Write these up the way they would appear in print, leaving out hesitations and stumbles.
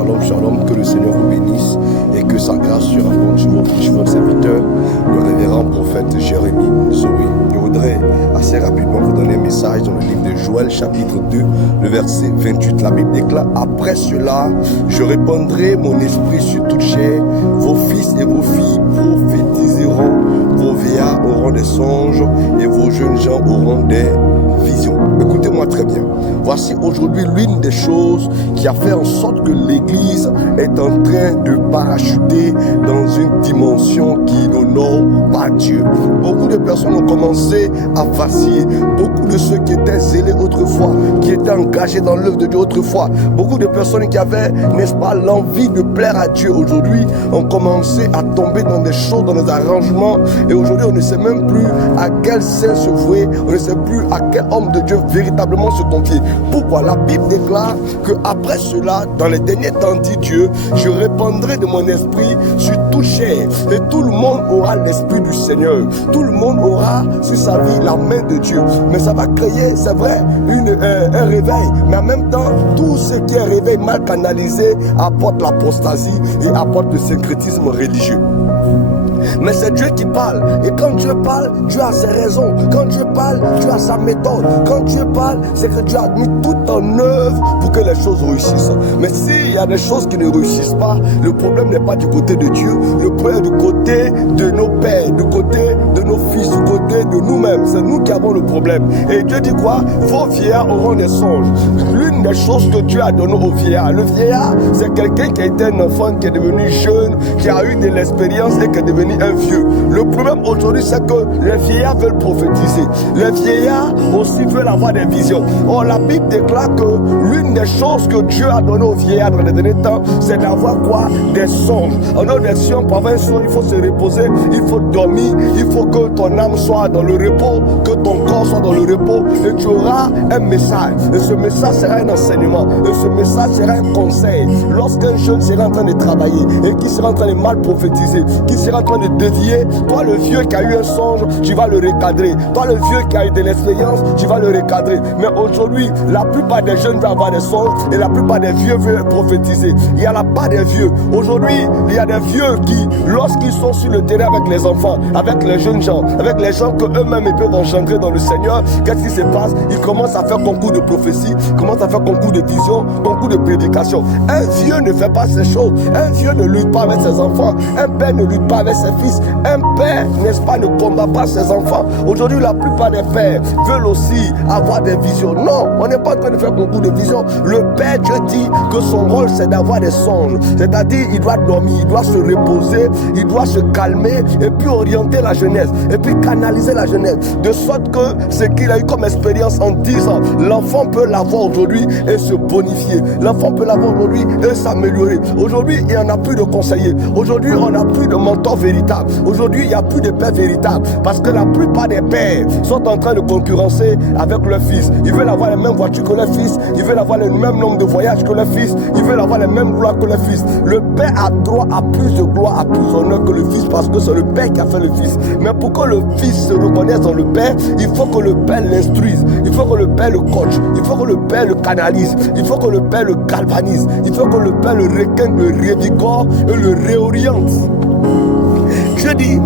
Shalom, shalom, que le Seigneur vous bénisse et que sa grâce surabonde sur votre serviteur, le révérend prophète Jérémie Zoé. Je voudrais assez rapidement vous donner un message dans le livre de Joël, chapitre 2, le verset 28. La Bible déclare: après cela, je répandrai mon esprit sur toute chair, vos fils et vos filles prophétiseront, vos vieillards auront des songes et vos jeunes gens auront des visions. Écoutez-moi très bien. Voici aujourd'hui l'une des choses qui a fait en sorte que l'Église est en train de parachuter dans une dimension qui n'honore pas Dieu. Beaucoup de personnes ont commencé à vaciller. Beaucoup de ceux qui étaient zélés autrefois, qui étaient engagés dans l'œuvre de Dieu autrefois, beaucoup de personnes qui avaient, n'est-ce pas, l'envie de plaire à Dieu aujourd'hui, ont commencé à tomber dans des choses, dans des arrangements. Et aujourd'hui, on ne sait même plus à quel saint se vouer, on ne sait plus à quel homme de Dieu véritablement se confier. Pourquoi? La Bible déclare que après cela, dans les derniers temps, dit Dieu, je répandrai de mon esprit sur toute chair et tout le monde aura l'esprit du Seigneur. Tout le monde aura sur sa vie la main de Dieu. Mais ça va créer, c'est vrai, un réveil. Mais en même temps, tout ce qui est réveil mal canalisé apporte l'apostasie et apporte le syncrétisme religieux. Mais c'est Dieu qui parle. Et quand Dieu parle, Dieu a ses raisons. Quand Dieu parle, Dieu a sa méthode. Quand Dieu parle, c'est que Dieu a mis tout en œuvre pour que les choses réussissent. Mais s'il y a des choses qui ne réussissent pas, le problème n'est pas du côté de Dieu. Le problème est du côté de nos pères, du côté de nos fils, du côté de nous-mêmes. C'est nous qui avons le problème. Et Dieu dit quoi? Vos vieillards auront des songes. L'une des choses que Dieu a donné aux vieillards. Le vieillard, c'est quelqu'un qui a été un enfant, qui est devenu jeune, qui a eu de l'expérience et qui est devenu un vieux. Le problème aujourd'hui, c'est que les vieillards veulent prophétiser. Les vieillards aussi veulent avoir des visions. Or, la Bible déclare que l'une des choses que Dieu a donné aux vieillards dans les derniers temps, c'est d'avoir quoi? Des songes. En autre version, pour avoir un songe, il faut se reposer, il faut dormir, il faut que ton âme soit dans le repos, que ton corps soit dans le repos, et tu auras un message. Et ce message sera un enseignement. Et ce message sera un conseil. Lorsqu'un jeune sera en train de travailler et qui sera en train de mal prophétiser, qui sera en train de dévier, toi le vieux qui a eu un songe, tu vas le recadrer. Toi le vieux qui a eu de l'expérience, tu vas le recadrer. Mais aujourd'hui, la plupart des jeunes veulent avoir des songes et la plupart des vieux veulent prophétiser. Il y a la part des vieux. Aujourd'hui, il y a des vieux qui, lorsqu'ils sont sur le terrain avec les enfants, avec les jeunes gens, avec les gens que eux-mêmes ils peuvent engendrer dans le Seigneur, qu'est-ce qui se passe? Ils commencent à faire concours de prophétie, commencent à faire concours de vision, concours de prédication. Un vieux ne fait pas ces choses. Un vieux ne lutte pas avec ses enfants. Un père ne lutte pas avec ses fils. Un père, n'est-ce pas, ne combat pas ses enfants. Aujourd'hui, la plupart des pères veulent aussi avoir des visions. Non, on n'est pas en train de faire concours de vision. Le père, Dieu dit que son rôle, c'est d'avoir des songes. C'est-à-dire, il doit dormir, il doit se reposer, il doit se calmer et puis orienter la jeunesse. Et puis canaliser la jeunesse. De sorte que ce qu'il a eu comme expérience en 10 ans, l'enfant peut l'avoir aujourd'hui et se bonifier. L'enfant peut l'avoir aujourd'hui et s'améliorer. Aujourd'hui, il n'y en a plus de conseillers. Aujourd'hui, on n'a plus de mentor véritable. Aujourd'hui, il n'y a plus de père véritable. Parce que la plupart des pères sont en train de concurrencer avec leurs fils. Ils veulent avoir les mêmes voitures que leurs fils. Ils veulent avoir le même nombre de voyages que leurs fils. Ils veulent avoir les mêmes gloires que leurs fils. Le père a droit à plus de gloire, à plus d'honneur que le fils parce que c'est le père qui a fait le fils. Mais pour que le fils se reconnaisse dans le père, il faut que le père l'instruise. Il faut que le père le coach. Il faut que le père le canalise. Il faut que le père le galvanise. Il faut que le père le requin, le revigore et le réoriente. Je dis,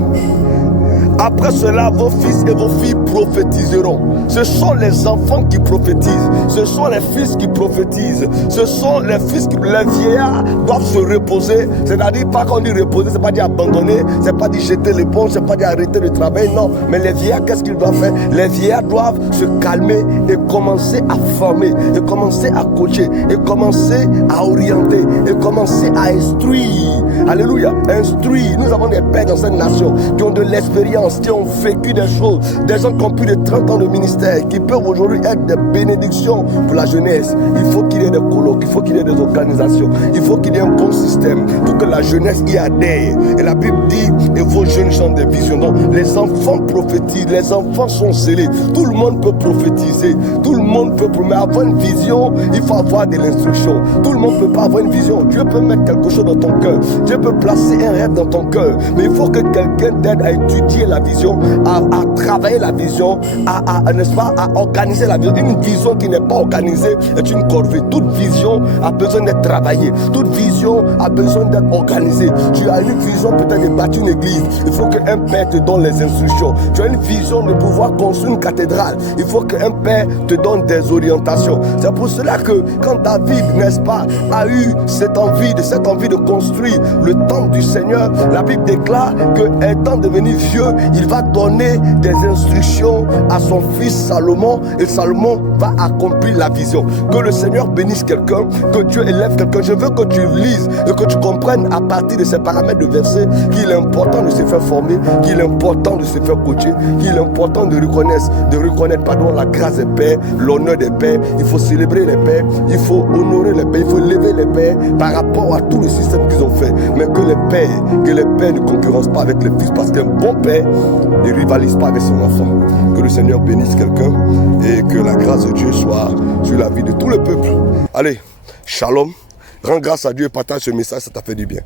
après cela, vos fils et vos filles prophétiseront. Ce sont les enfants qui prophétisent. Ce sont les fils qui prophétisent. Ce sont les fils qui... Les vieillards doivent se reposer. C'est-à-dire, pas qu'on dit reposer, c'est pas dire abandonner, c'est pas dire jeter l'éponge, c'est pas dire arrêter le travail. Non, mais les vieillards, qu'est-ce qu'ils doivent faire? Les vieillards doivent se calmer et commencer à former, et commencer à coacher, et commencer à orienter, et commencer à instruire. Alléluia, instruire. Nous avons des pères dans cette nation qui ont de l'expérience, qui ont vécu des choses, des gens qui ont plus de 30 ans de ministère, qui peuvent aujourd'hui être des bénédictions pour la jeunesse. Il faut qu'il y ait des colloques, il faut qu'il y ait des organisations, il faut qu'il y ait un bon système pour que la jeunesse y adhère. Et la Bible dit, et vos jeunes gens des visions. Donc les enfants prophétisent, les enfants sont zélés. Tout le monde peut prophétiser, tout le monde peut, mais avoir une vision, il faut avoir de l'instruction. Tout le monde ne peut pas avoir une vision. Dieu peut mettre quelque chose dans ton cœur, Dieu peut placer un rêve dans ton cœur, mais il faut que quelqu'un t'aide à étudier la vision, à travailler la vision, n'est-ce pas, à organiser la vision. Une vision qui n'est pas organisée est une corvée. Toute vision a besoin d'être travaillée. Toute vision a besoin d'être organisée. Tu as une vision peut-être de bâtir une église. Il faut qu'un père te donne les instructions. Tu as une vision de pouvoir construire une cathédrale. Il faut qu'un père te donne des orientations. C'est pour cela que quand David, n'est-ce pas, a eu cette envie de construire le temple du Seigneur, la Bible déclare que étant devenu vieux, il va donner des instructions à son fils Salomon, et Salomon va accomplir la vision. Que le Seigneur bénisse quelqu'un, que Dieu élève quelqu'un. Je veux que tu lises et que tu comprennes à partir de ces paramètres de versets qu'il est important de se faire former, qu'il est important de se faire coacher, qu'il est important de reconnaître la grâce des pères, l'honneur des pères. Il faut célébrer les pères, il faut honorer les pères, il faut lever les pères par rapport à tout le système qu'ils ont fait. Mais que les pères ne concurrencent pas avec les fils, parce qu'un bon père ne rivalise pas avec son enfant. Que le Seigneur bénisse quelqu'un et que la grâce de Dieu soit sur la vie de tout le peuple. Allez, shalom, rends grâce à Dieu et partage ce message, ça t'a fait du bien.